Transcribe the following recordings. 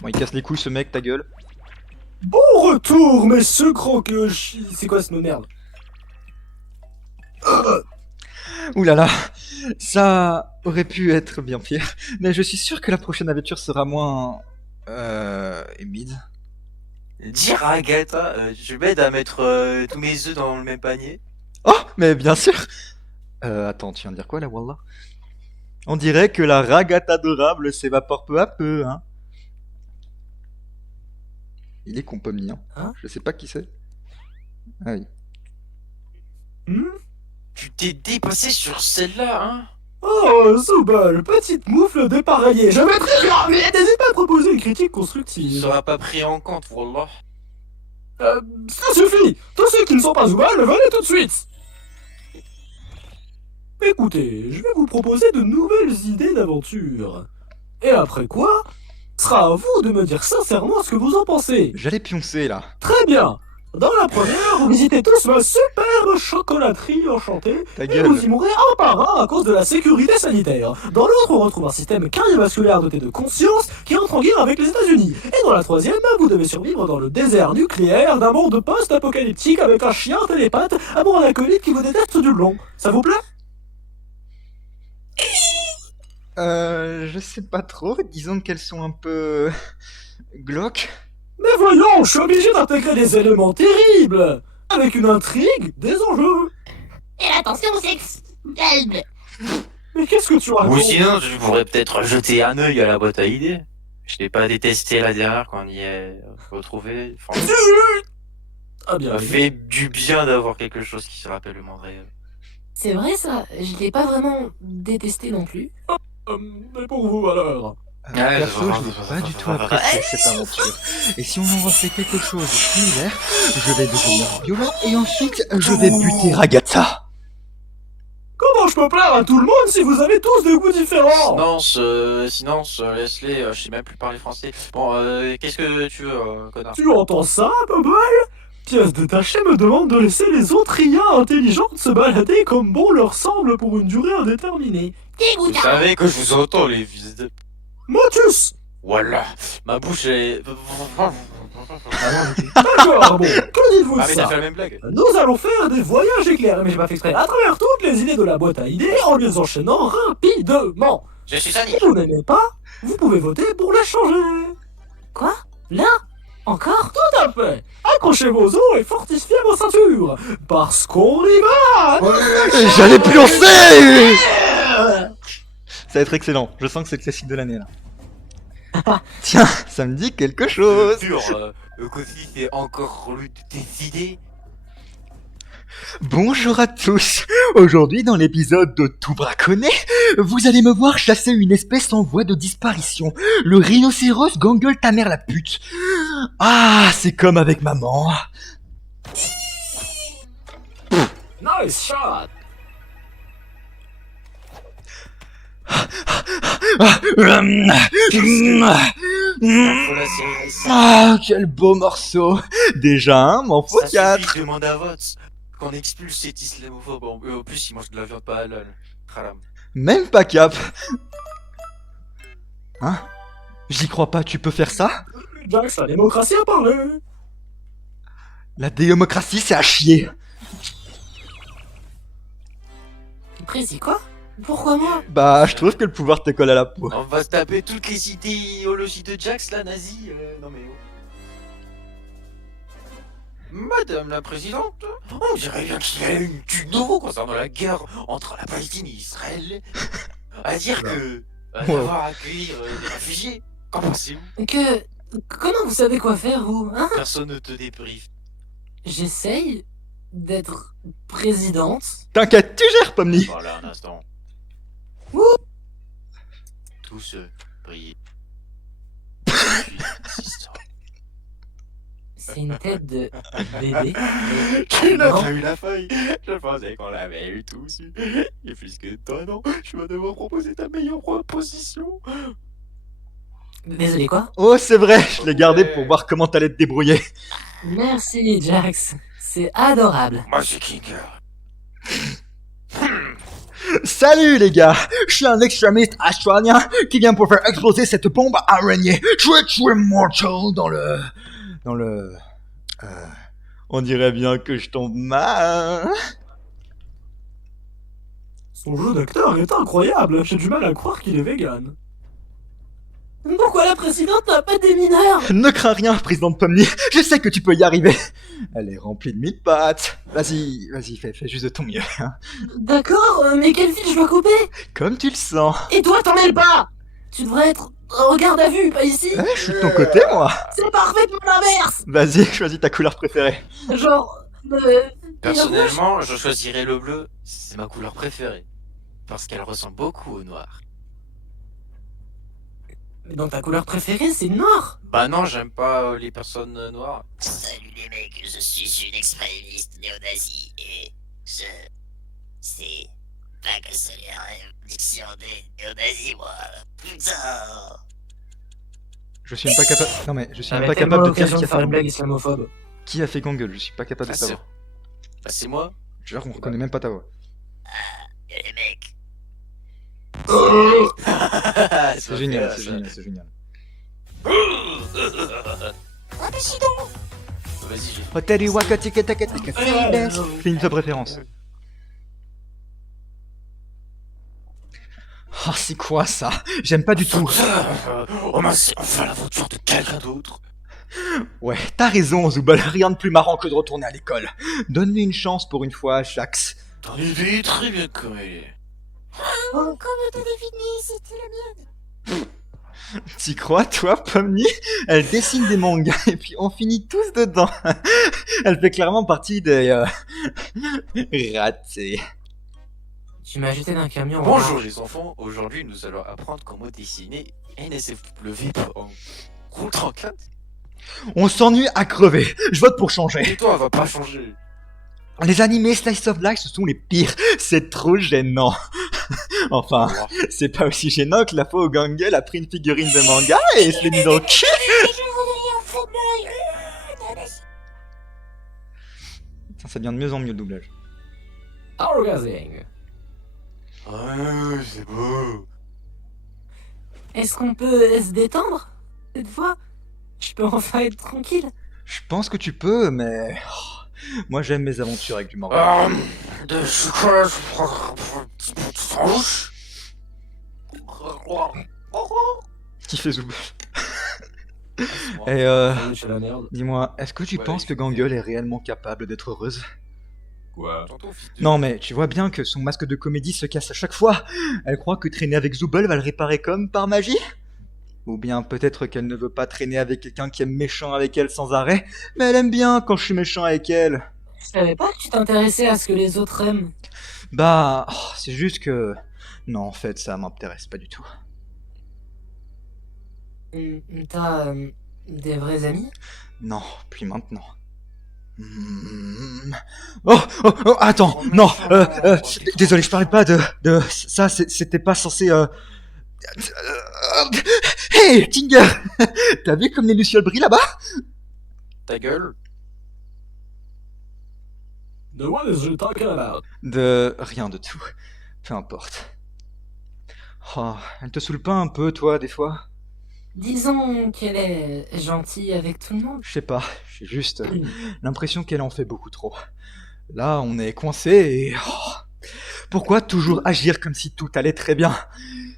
Bon, il casse les couilles ce mec, ta gueule. Bon retour, messieurs croque-chi. C'est quoi ce mot de merde? Ouh là là, ça aurait pu être bien pire, mais je suis sûr que la prochaine aventure sera moins... humide. Dire à Agatha, je m'aide à mettre tous mes œufs dans le même panier. Oh, mais bien sûr. Attends, tu viens de dire quoi là, Wallah? On dirait que la ragate adorable s'évapore peu à peu, hein. Il est con, Pomni, hein. Hein? Je sais pas qui c'est. Ah oui. Tu t'es dépassé sur celle-là, hein? Oh, Zoubal, petite moufle dépareillée. Je vais très bien, mais n'hésite pas à proposer une critique Il constructive. sera pas pris en compte, Wallah. Ça suffit. Tous ceux qui ne sont pas Zoubal, venez tout de suite. Écoutez, je vais vous proposer de nouvelles idées d'aventure. Et après quoi, ce sera à vous de me dire sincèrement ce que vous en pensez. J'allais pioncer là. Très bien. Dans la première, vous visitez tous ma superbe chocolaterie enchantée Ta et gueule. vous y mourrez un par un à cause de la sécurité sanitaire. Dans l'autre, on retrouve un système cardiovasculaire doté de conscience qui entre en guerre avec les États-Unis. Et dans la troisième, vous devez survivre dans le désert nucléaire d'un monde post-apocalyptique avec un chien télépathe à bord d'un acolyte qui vous déteste du long. Ça vous plaît? Je sais pas trop. Disons qu'elles sont un peu... glauques. Mais voyons, je suis obligé d'intégrer des éléments terribles avec une intrigue, des enjeux. Et attention au sexe. Calme. Mais qu'est-ce que tu racontes? Ou sinon, tu pourrais peut-être jeter un œil à la boîte à idées. Je l'ai pas détesté la dernière quand on y est retrouvé. Franchement, Ah bien. ça fait du bien d'avoir quelque chose qui se rappelle le monde réel. C'est vrai ça, je l'ai pas vraiment détesté non plus. Mais pour vous alors? Perso, je n'ai pas du tout apprécié cette aventure. Et si on en refait quelque chose de similaire, je vais devenir violent et ensuite je vais buter Ragazza. Comment je peux plaire à tout le monde si vous avez tous des goûts différents? Silence, laisse-les, je sais même plus parler français. Bon, qu'est-ce que tu veux, connard? Tu entends ça, Bubble? Pièce détachée me demande de laisser les autres IA intelligentes se balader comme bon leur semble pour une durée indéterminée. Vous savez que je vous entends, les fils de... Motus! Voilà, ma bouche est... D'accord, bon, que dites-vous de Ah mais t'as ça? fait la même blague. Nous allons faire des voyages éclairs, mais j'ai pas fait exprès, à travers toutes les idées de la boîte à idées en les enchaînant rapidement. Je suis Si Sonic. vous n'aimez pas, vous pouvez voter pour les changer. Quoi? Là? Encore? Tout à fait. Accrochez vos os et fortifiez vos ceintures. Parce qu'on y va. J'allais pioncer. Ça va être excellent. Je sens que c'est le classique de l'année là. Tiens, ça me dit quelque chose. Pur, Kofi fait encore relu de tes idées. Bonjour à tous. Aujourd'hui, dans l'épisode de Tout braconner, vous allez me voir chasser une espèce en voie de disparition. Le rhinocéros gangle ta mère la pute. Ah, c'est comme avec maman. Nice shot. Ah, quel beau morceau. Déjà un, m'en faut Ça quatre. suffit, je demande à vote qu'on expulse cet islamophobe. En plus, il mange de la viande pas halal. Haram. Même pas cap. Hein? J'y crois pas, tu peux faire ça? Jax, la démocratie a parlé. La démocratie, c'est à chier. Précis quoi? Pourquoi moi? Bah, je trouve que le pouvoir te colle à la peau. On va se taper toutes les idéologies de Jax, là, nazi. Non mais... Madame la présidente, on dirait bien qu'il y a une tuno concernant la guerre entre la Palestine et Israël. À dire que... avoir accueillir des réfugiés. Qu'en pensez-vous? Comment vous savez quoi faire, vous? Hein? Personne ne te débriefe. J'essaye d'être présidente. T'inquiète, tu gères, Pomni. Voilà, un instant. Ouh. Tous briller. Je suis assistant. C'est une tête de bébé. Tu n'as Non. pas eu la feuille. Je pensais qu'on l'avait eu tous. Et puisque toi non, tu vas devoir proposer ta meilleure proposition. Désolé quoi? Oh, c'est vrai, je l'ai gardé pour voir comment t'allais te débrouiller. Merci, Jax. C'est adorable. Moi c'est King. Salut les gars, je suis un extrémiste australien qui vient pour faire exploser cette bombe araignée très mortal dans le... on dirait bien que je tombe mal. Son jeu d'acteur est incroyable, j'ai du mal à croire qu'il est vegan. Pourquoi la présidente n'a pas des mineurs? Ne crains rien, présidente Pomni, je sais que tu peux y arriver. Elle est remplie de mille pattes. Vas-y, fais juste de ton mieux. Hein. D'accord, mais quel fil je dois couper? Comme tu le sens. Et toi, t'en mêles pas! Tu devrais être en garde à vue, pas ici. Je suis de ton côté, moi. C'est parfaitement l'inverse. Vas-y, choisis ta couleur préférée. Genre, Personnellement, je choisirais le bleu, c'est ma couleur préférée. Parce qu'elle ressemble beaucoup au noir. Mais donc ta couleur préférée, c'est le noir. Bah non, j'aime pas les personnes noires. Salut les mecs, je suis une extrémiste néo-nazi et je sais pas que c'est la révolution des néo-nazis, moi. Putain. Je suis même pas capable. Non mais je suis même J'avais pas capable de dire l'occasion qui de a faire fait une blague islamophobe. Qui a fait Gangueule. Je suis pas capable de Ah, savoir. c'est moi. Genre, on reconnaît même pas ta voix. Et les mecs, C'est génial, c'est génial, c'est génial. Vas-y, j'ai Hoteli Wakatike Takatike Film de préférence. Ah, c'est quoi ça? J'aime pas du tout. Oh mince, c'est enfin l'aventure de quelqu'un d'autre. Ouais, t'as raison, Zubal, rien de plus marrant que de retourner à l'école. Donne-lui une chance pour une fois, Jax. Ton idée est très bien comme elle est. comme te deviner, c'était la mienne. T'y crois, toi, Pomni? Elle dessine des mangas et puis on finit tous dedans. Elle fait clairement partie des... ratés. Tu m'as jeté d'un camion. Bonjour les enfants, aujourd'hui nous allons apprendre comment dessiner NSFW en Contre 4. On s'ennuie à crever. Je vote pour changer. Et toi, elle va pas changer. Les animés Slice of Life, ce sont les pires. C'est trop gênant. Enfin, c'est pas aussi gênant que la fois où Ganguel a pris une figurine de manga et se l'est mise dans le cul. Ça devient de mieux en mieux le doublage. Orgasing. Ouais, c'est beau. Est-ce qu'on peut se détendre cette fois? Je peux enfin être tranquille. Je pense que tu peux, mais... moi j'aime mes aventures avec du manga. De chocolat, je prends un petit bout de sandwich. Qui fait Zubal. moi. Et Sandwich à la merde. dis-moi, est-ce que tu Ouais, penses que Ganguel est réellement capable d'être heureuse? Quoi? Tantôt, fils de- Non mais tu vois bien que son masque de comédie se casse à chaque fois. Elle croit que traîner avec Zubal va le réparer comme par magie? Ou bien peut-être qu'elle ne veut pas traîner avec quelqu'un qui est méchant avec elle sans arrêt, mais elle aime bien quand je suis méchant avec elle. Je savais pas que tu t'intéressais à ce que les autres aiment. Bah, c'est juste que... Non, en fait, ça m'intéresse pas du tout. T'as des vrais amis? Non, plus maintenant. Oh, attends, non, désolé, je parlais pas de ça, c'était pas censé, Hey, Tinger! T'as vu comme les lucioles brillent là-bas? Ta gueule. The what is you talking about? De rien de tout. Peu importe. Oh, elle te saoule pas un peu, toi, des fois? Disons qu'elle est gentille avec tout le monde. Je sais pas, j'ai juste l'impression qu'elle en fait beaucoup trop. Là, on est coincé et... pourquoi toujours agir comme si tout allait très bien?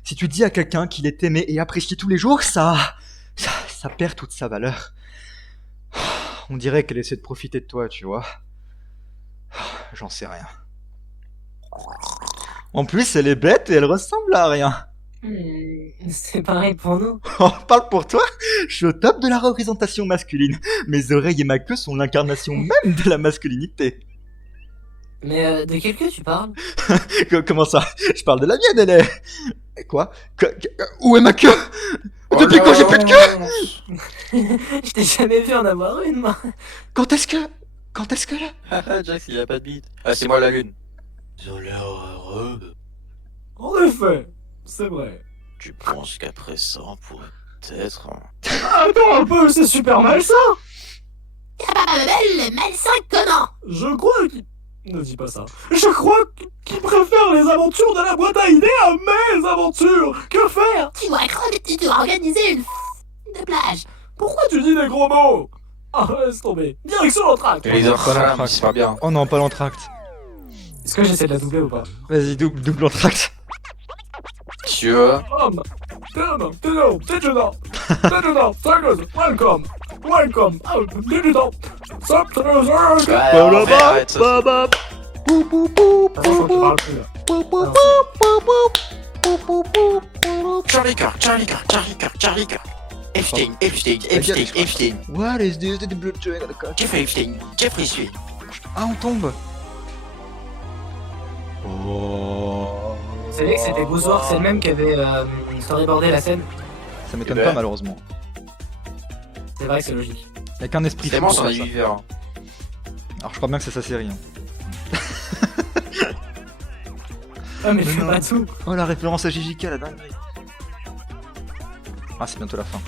Si tu dis à quelqu'un qu'il est aimé et apprécié tous les jours, ça perd toute sa valeur. On dirait qu'elle essaie de profiter de toi, tu vois. J'en sais rien. En plus, elle est bête et elle ressemble à rien. C'est pareil pour nous. Oh, parle pour toi, je suis au top de la représentation masculine. Mes oreilles et ma queue sont l'incarnation même de la masculinité. Mais de quelle queue tu parles? Comment ça? Je parle de la mienne, elle est... Quoi? Où est ma queue? Depuis quand j'ai plus de queue? Je t'ai jamais vu en avoir une, moi. Quand est-ce que... Haha, Jax, il a pas de bite. Ah, c'est moi la lune. Ils ont l'air heureux. En effet, c'est vrai. Tu penses qu'après ça, on pourrait peut-être... Attends un peu, c'est super malsain. Capable, malsain, comment? Je crois qu'il... Ne dis pas ça. Je crois qu'il préfère les aventures de la boîte à idées à mes aventures. Que faire? Tu dois organiser une de plage. Pourquoi tu dis des gros mots? Ah, laisse tomber. Direction l'entracte. Et les enfants, c'est pas bien. Oh non, pas l'entracte. Est-ce que j'essaie de la doubler ou pas? Vas-y, double l'entracte. Tu vois? Digital, welcome, digital, Arrête ça. Charlie Kirk. Epstein. What is this? The blood train on the car. Jeffrey Epstein. Ah, on tombe. Oh. Vous savez que c'était Boothworks, c'est le même qui avait storyboardé la scène? Ça m'étonne Eh ben. pas malheureusement. C'est vrai que c'est logique. Y'a qu'un esprit Clément fou s'en pour a faire eu ça. vert. Alors je crois bien que c'est sa série. Hein. Ah mais je Mais fais non. pas tout. Oh la référence à JJK, la dinguerie. Ah c'est bientôt la fin.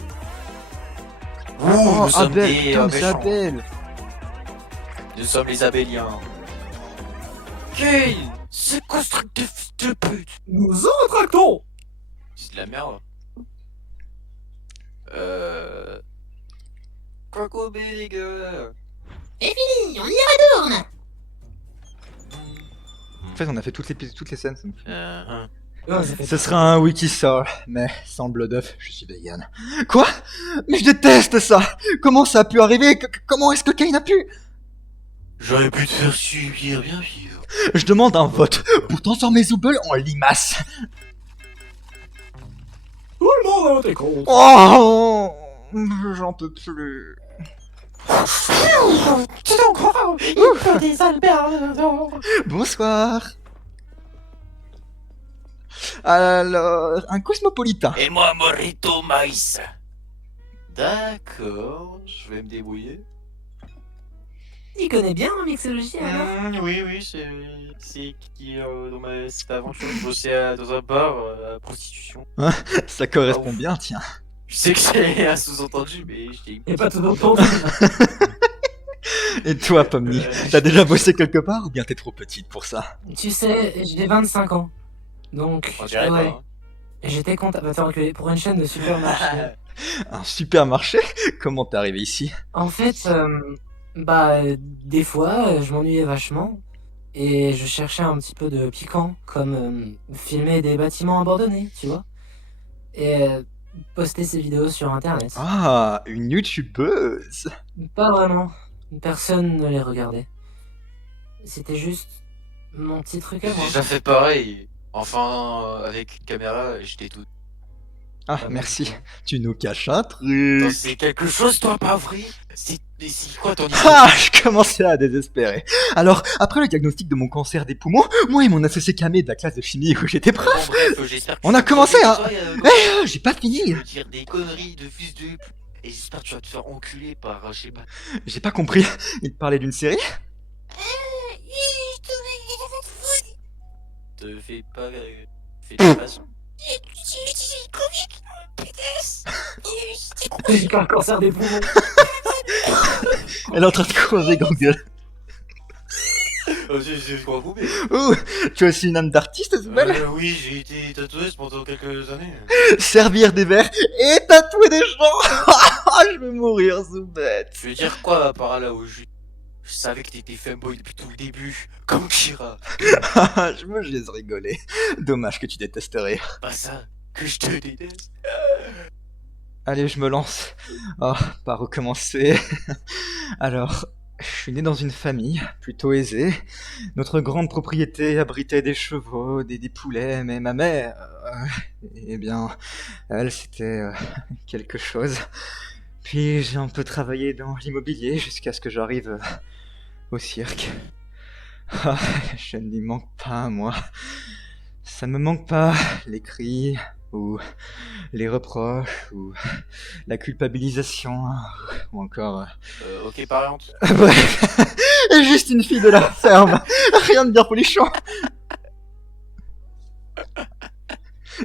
Ouh, nous sommes Abel, des Tom, c'est méchants. Abel. Nous sommes les Abéliens. Kale, c'est quoi ce truc de fils de pute? Nous en tractons. C'est de la merde. Coco les gars. On y retourne. En fait on a fait toutes les scènes. ça me fait- Ouais, j'ai fait Ce sera un Wikisort, mais sans le blood œuf, je suis vegan. Quoi? Mais je déteste ça. Comment ça a pu arriver? Comment est-ce que Kane a pu? J'aurais pu te faire subir bien vivre. Je demande un vote pour transformer Zooble en limace. Tout le monde a voté contre. Oh, j'en peux plus. C'est encore il faut des Albert. Bonsoir. Alors, un cosmopolitain. Et moi, Morito Maïs. D'accord, je vais me débrouiller. Tu connais bien en mixologie alors? Oui, c'est qui dans cette aventure, je bossais dans un bar à prostitution. Ça correspond bien, tiens. Je sais que c'est un sous-entendu, mais je t'ai Et pas tout entendu. Et toi, Pomni, t'as déjà bossé quelque part ou bien t'es trop petite pour ça? Tu sais, j'ai 25 ans. Donc, On dirait ouais. pas. Hein. J'étais comptable. Attends, reculé. Pour une chaîne de supermarché. Un supermarché? Comment t'es arrivé ici? En fait, des fois, je m'ennuyais vachement. Et je cherchais un petit peu de piquant, comme filmer des bâtiments abandonnés, tu vois. Et poster ces vidéos sur internet. Ah, une youtubeuse. Pas vraiment. Personne ne les regardait. C'était juste mon petit truc à J'ai moi. déjà fait pareil. Enfin, avec une caméra, j'étais tout. Ah, merci. Tu nous caches un Attends, truc. c'est quelque chose, toi, pas vrai? C'est quoi ton idée? Ah, je commençais à désespérer. Alors, après le diagnostic de mon cancer des poumons, moi et mon associé Camé de la classe de chimie où j'étais prof, Bon, bref, j'espère que On tu a vas commencé, te hein. toi, j'ai pas fini. tu veux dire des conneries de fils de pute. Et j'espère que tu vas te faire enculer par, je sais pas. J'ai pas compris. Il te parlait d'une série? Te fais pas. Fais de façon. J'ai un cancer des poumons. Elle est en train de croiser Google. Je crois vous, mais. Oh, tu as aussi une âme d'artiste, Zubel? Oui, j'ai été tatoueuse pendant quelques années. Servir des verres et tatouer des gens. Ah, je vais mourir, Zubel. Je veux dire quoi par là où je savais que t'étais fanboy depuis tout le début, comme Kira. Je me laisse rigoler. Dommage que tu détesterais. Pas ça, que je te déteste. Allez, je me lance. Oh, pas recommencer. Alors, je suis né dans une famille plutôt aisée. Notre grande propriété abritait des chevaux, des poulets, mais ma mère, eh bien, elle, c'était quelque chose. Puis j'ai un peu travaillé dans l'immobilier jusqu'à ce que j'arrive au cirque. Ah, je ne lui manque pas, moi. Ça ne me manque pas, les cris, ou les reproches, ou la culpabilisation, ou encore... Ok, parlante. Bref, juste une fille de la ferme, rien de bien polichon.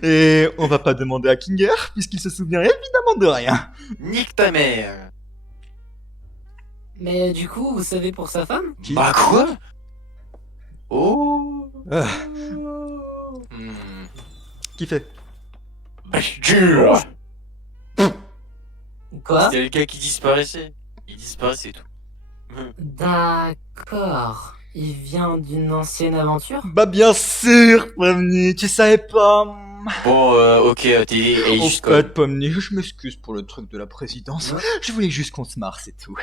Et on va pas demander à Kinger, puisqu'il se souvient évidemment de rien. Nique ta mère. Mais du coup, vous savez pour sa femme? Qui Bah quoi? Oh. Ah, Hmm. qui fait? Dur. Quoi? C'était le gars qui disparaissait. Il disparaissait tout. D'accord. Il vient d'une ancienne aventure? Bah bien sûr, Pomni, tu savais pas. Bon, ok, t'es Au juste fait, Pomni, je m'excuse pour le truc de la présidence. Ouais. Je voulais juste qu'on se marre, c'est tout.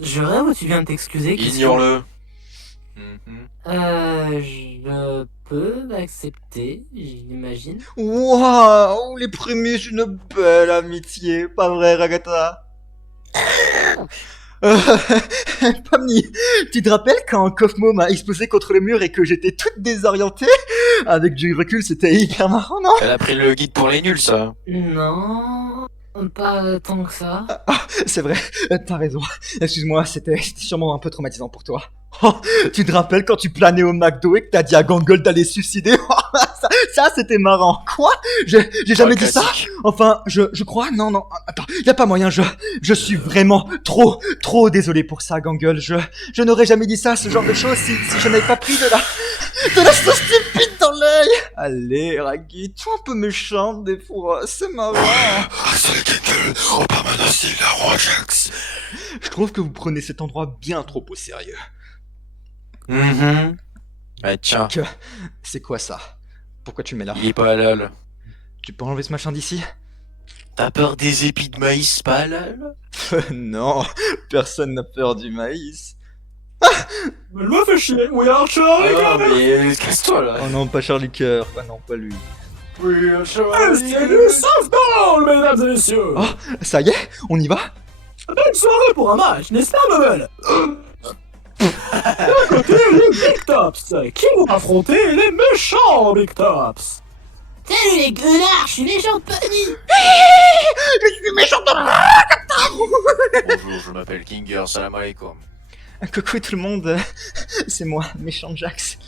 Je rêve ou tu viens de t'excuser? Qu'est-ce que- Ignore-le. Mhm. Je peux l'accepter, j'imagine. Waouh, les prémices d'une belle amitié, pas vrai, Ragata? Euh, Pomni, tu te rappelles quand Kofmo m'a explosé contre le mur et que j'étais toute désorientée? Avec du recul, c'était hyper marrant, non? Elle a pris le guide pour les nuls, ça. Non, pas tant que ça. C'est vrai, t'as raison. Excuse-moi, c'était sûrement un peu traumatisant pour toi. Oh, tu te rappelles quand tu planais au McDo et que t'as dit à Gangle d'aller se suicider? Ça c'était marrant. Quoi? J'ai jamais dit ça? Classique. Enfin, je crois? Non, non, attends, y a pas moyen, je suis vraiment trop désolé pour ça, Gangle. Je n'aurais jamais dit ça, ce genre de choses, si je n'avais pas pris de la sauce stupide dans l'œil. Allez, Raggy, tu es un peu méchante des fois, c'est marrant. Je trouve que vous prenez cet endroit bien trop au sérieux. Mhm. Ouais, tiens, C'est quoi ça? Pourquoi tu le mets là? il est pas halal. Tu peux enlever ce machin d'ici? T'as peur des épis de maïs pas halal? Non, personne n'a peur du maïs. Elle me fait chier, we are Ah Charlie non, Cœur. mais casse-toi là. Oh non, pas Charlie Cœur. Ah non, pas lui. We are C'est du softball, mesdames et messieurs. Oh. Ça y est, on y va? Belle soirée pour un match, n'est-ce pas, Bubble? D'un côté, les Big Tops, qui vont affronter les méchants Big Tops. Salut les gueulards, je suis méchant Pony! Bonjour, je m'appelle Kinger, salam alaikum. Coucou tout le monde, c'est moi, méchant Jax.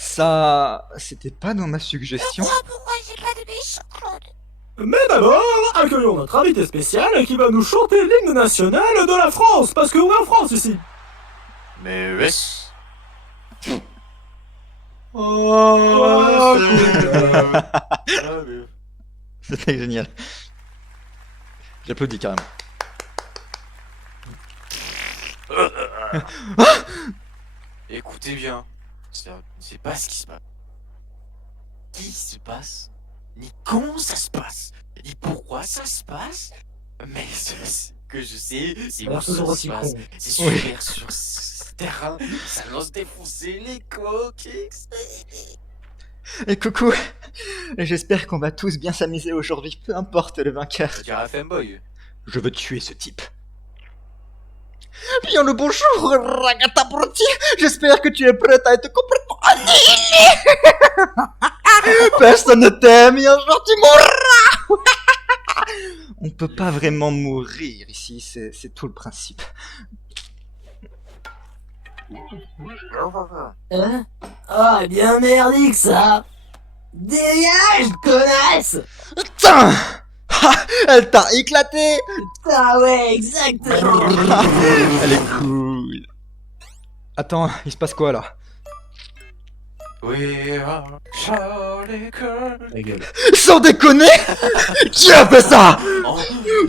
Ça, c'était pas dans ma suggestion. Pourquoi j'ai pas de méchant, Claude? Mais d'abord, accueillons notre invité spécial qui va nous chanter l'hymne national de la France, parce qu'on est en France ici. Mais wesh. Oh, C'était génial. J'applaudis carrément. Écoutez bien, c'est pas ce qui se passe. Qui se passe, ni comment ça se passe, ni pourquoi ça se passe, mais ce que je sais, c'est Alors, où toujours ça aussi se passe. con. C'est Oui. super sur ce terrain, ça lance défoncer les coques. Et coucou, j'espère qu'on va tous bien s'amuser aujourd'hui, peu importe le vainqueur. Je dirais Femboy. Je veux tuer ce type. Bien le bonjour, Ragata Brutti. J'espère que tu es prête à être complètement annihilé. Personne ne t'aime et un jour tu mourras. On peut pas vraiment mourir ici, c'est tout le principe. Hein? Ah, bien merdique ça! Dégage, connasse! Putain, ah, elle t'a éclaté. Ah ouais, exactement! Elle est cool. Attends, il se passe quoi là? We are Charlie Kirk. La gueule. Sans déconner, qui a fait ça? Oh,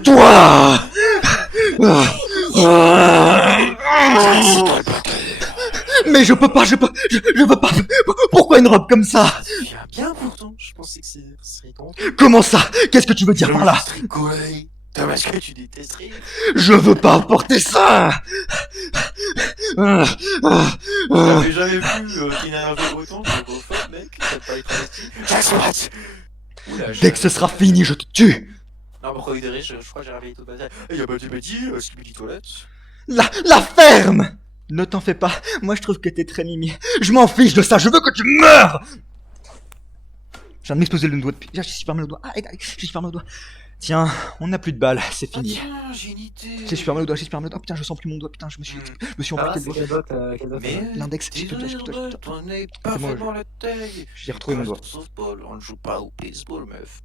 Toi. Mais je peux pas, je peux pas. Pourquoi une robe comme ça? tu viens bien pourtant, je pensais que ce serait ton Comment ça? Qu'est-ce que tu veux dire par là? Rigoler. Thomas, que tu détesterais. Je veux pas porter ça. T'avais jamais vu Tina Breton, c'est beau fun, mec. T'as pas été investi. Jackson Hatch. Oula, Dès que ce sera fini, je te tue. Non, pourquoi il dirait, je crois que j'ai réveillé tout le matin. Et y'a pas du midi, Skibidi Toilette. La ferme. Ne t'en fais pas. Moi, je trouve que t'es très mimi. Je m'en fiche de ça. Je veux que tu meurs. Je viens de m'exploser le doigt depuis. J'ai super mal au doigt. Ah, j'ai super mal au doigt. Tiens, on n'a plus de balles. C'est Ah fini. tiens, j'ai une idée. J'ai super mal au doigt. J'ai super mal au doigt. Putain, je sens plus mon doigt. Putain, je me suis Ah, embarqué le c'est doigt. quel doigt Mais L'index, je peux- t'en es pas C'est bon, vraiment la taille. j'ai retrouvé mon doigt. Softball, on ne joue pas au baseball, meuf.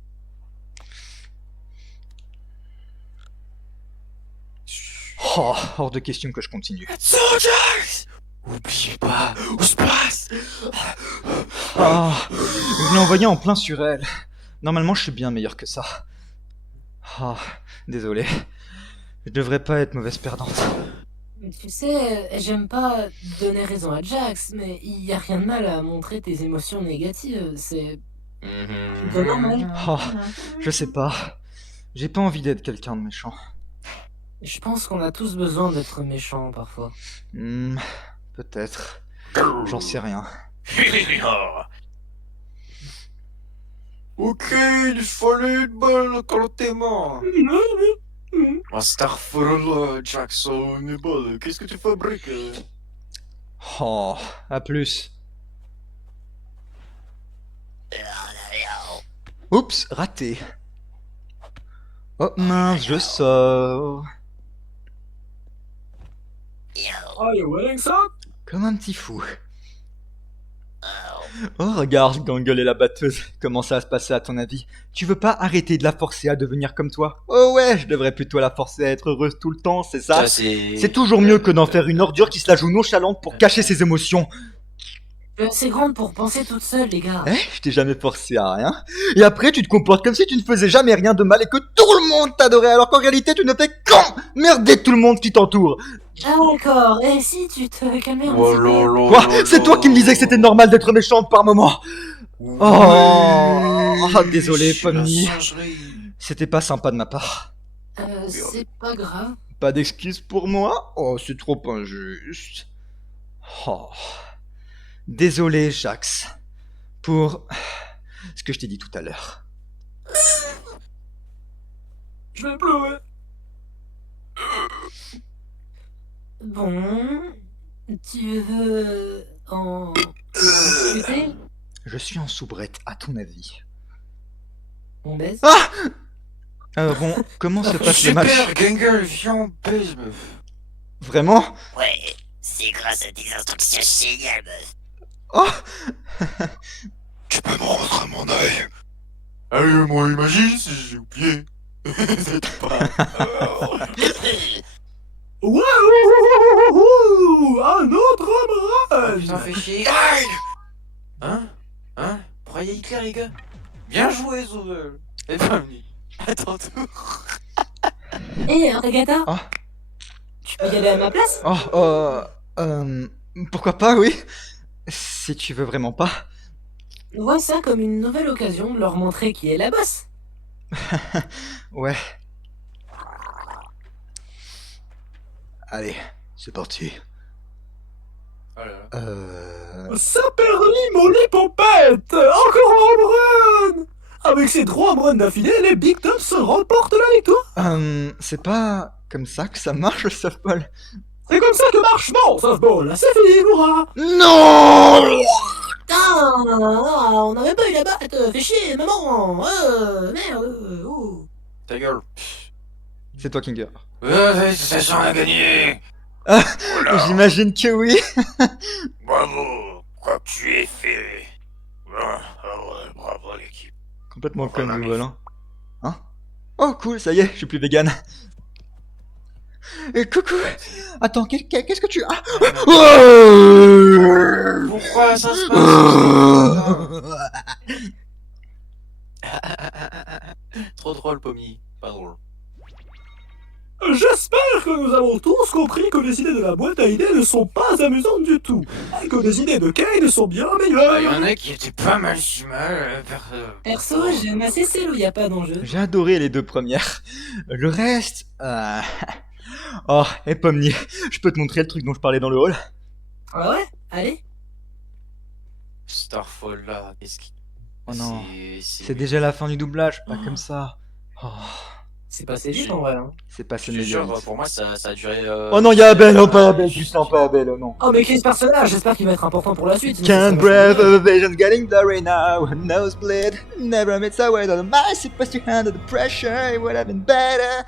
Oh, hors de question que je continue. Jax! Oublie pas où se passe! Ah, je l'ai envoyé en plein sur elle. Normalement, je suis bien meilleur que ça. Ah, désolé. Je devrais pas être mauvaise perdante. Tu sais, j'aime pas donner raison à Jax, mais il y a rien de mal à montrer tes émotions négatives. C'est plutôt normal. Ah, je sais pas. J'ai pas envie d'être quelqu'un de méchant. Je pense qu'on a tous besoin d'être méchants parfois. Peut-être. J'en sais rien. Ok, il fallait une balle quand t'es mort. Astaghfirullah, Jackson, une balle, qu'est-ce que tu fabriques? Oh, à plus. Oups, raté. Oh mince, je sors. Are you willing, son? Comme un petit fou. Oh, regarde, Gangle et la batteuse. Comment ça va se passer à ton avis? Tu veux pas arrêter de la forcer à devenir comme toi? Oh ouais, je devrais plutôt la forcer à être heureuse tout le temps, c'est ça? C'est toujours mieux que d'en faire une ordure qui se la joue nonchalante pour cacher ses émotions. Je suis assez grande pour penser toute seule, les gars. Je t'ai jamais forcé à rien. Et après, tu te comportes comme si tu ne faisais jamais rien de mal et que tout le monde t'adorait, alors qu'en réalité, tu ne fais qu'emmerder tout le monde qui t'entoure. D'accord, et si tu te calmais un petit peu? Quoi? C'est toi qui me disais que c'était normal d'être méchante par moment. Oh, désolé, Pomni. C'était pas sympa de ma part. C'est pas grave. Pas d'excuses pour moi? Oh, c'est trop injuste. Oh. Désolé, Jax, pour ce que je t'ai dit tout à l'heure. Je vais pleurer. Bon, tu veux en discuter? Je suis en soubrette, à ton avis. On baise? Bon, comment se passe le match? Super, Gangle, viens, on baise, meuf. Vraiment? Ouais, c'est grâce à tes instructions géniales, meuf. Oh. Tu peux me rendre mon œil? Allez, moi, imagine si j'ai oublié. C'est pas... Ouais, un autre homme Putain, fais chier. Hein? Croyez Hitler, les gars? Bien joué, Zouvel. Et pas mis. À ton tour. Hé, Agatha? Ah. Tu peux y aller à ma place? Pourquoi pas, oui? Si tu veux vraiment pas. Vois ça comme une nouvelle occasion de leur montrer qui est la boss. Ouais. Allez, c'est parti. Voilà. Saperli Molipopette! Encore un run! Avec ces 3 runs d'affilée, les Big Tops se remportent la victoire! C'est pas comme ça que ça marche le softball. C'est comme ça que marche mon softball! C'est fini, hurrah! Non! Putain, on n'avait pas eu la batte, fais chier, maman! Merde, oh. Ta gueule. C'est toi, Kinger. Ça sent à gagner. J'imagine que oui. Bravo, quoi que tu aies fait. Ouais, bravo l'équipe. Complètement con du vol, hein. Oh cool, ça y est, je suis plus vegan. Coucou. Attends, qu'est-ce que tu... Ah. Pourquoi ça se passe? Trop drôle, Pommy. Pas drôle. J'espère que nous avons tous compris que les idées de la boîte à idées ne sont pas amusantes du tout, et que les idées de Kane sont bien meilleures. Il y en a qui étaient pas mal si mal. Perso, j'aime assez celle où il n'y a pas d'enjeu. J'ai adoré les 2 premières. Le reste... Oh, et Pomni, je peux te montrer le truc dont je parlais dans le hall? Ah ouais? Allez. Starfall là, qu'est-ce qui... Oh non, c'est déjà la fin du doublage, pas comme ça. Oh, C'est passé vite en vrai. Hein. c'est passé Je te méga jure, vite. pour moi ça a duré... Oh non, y'a Abel, oh pas Abel, juste non, pas Abel, oh non. Oh mais quel personnage, j'espère qu'il va être important pour la suite. Can't breathe, a vision getting blurry now, nosebleed, never made so way, the mice supposed to handle the pressure, it would have been better.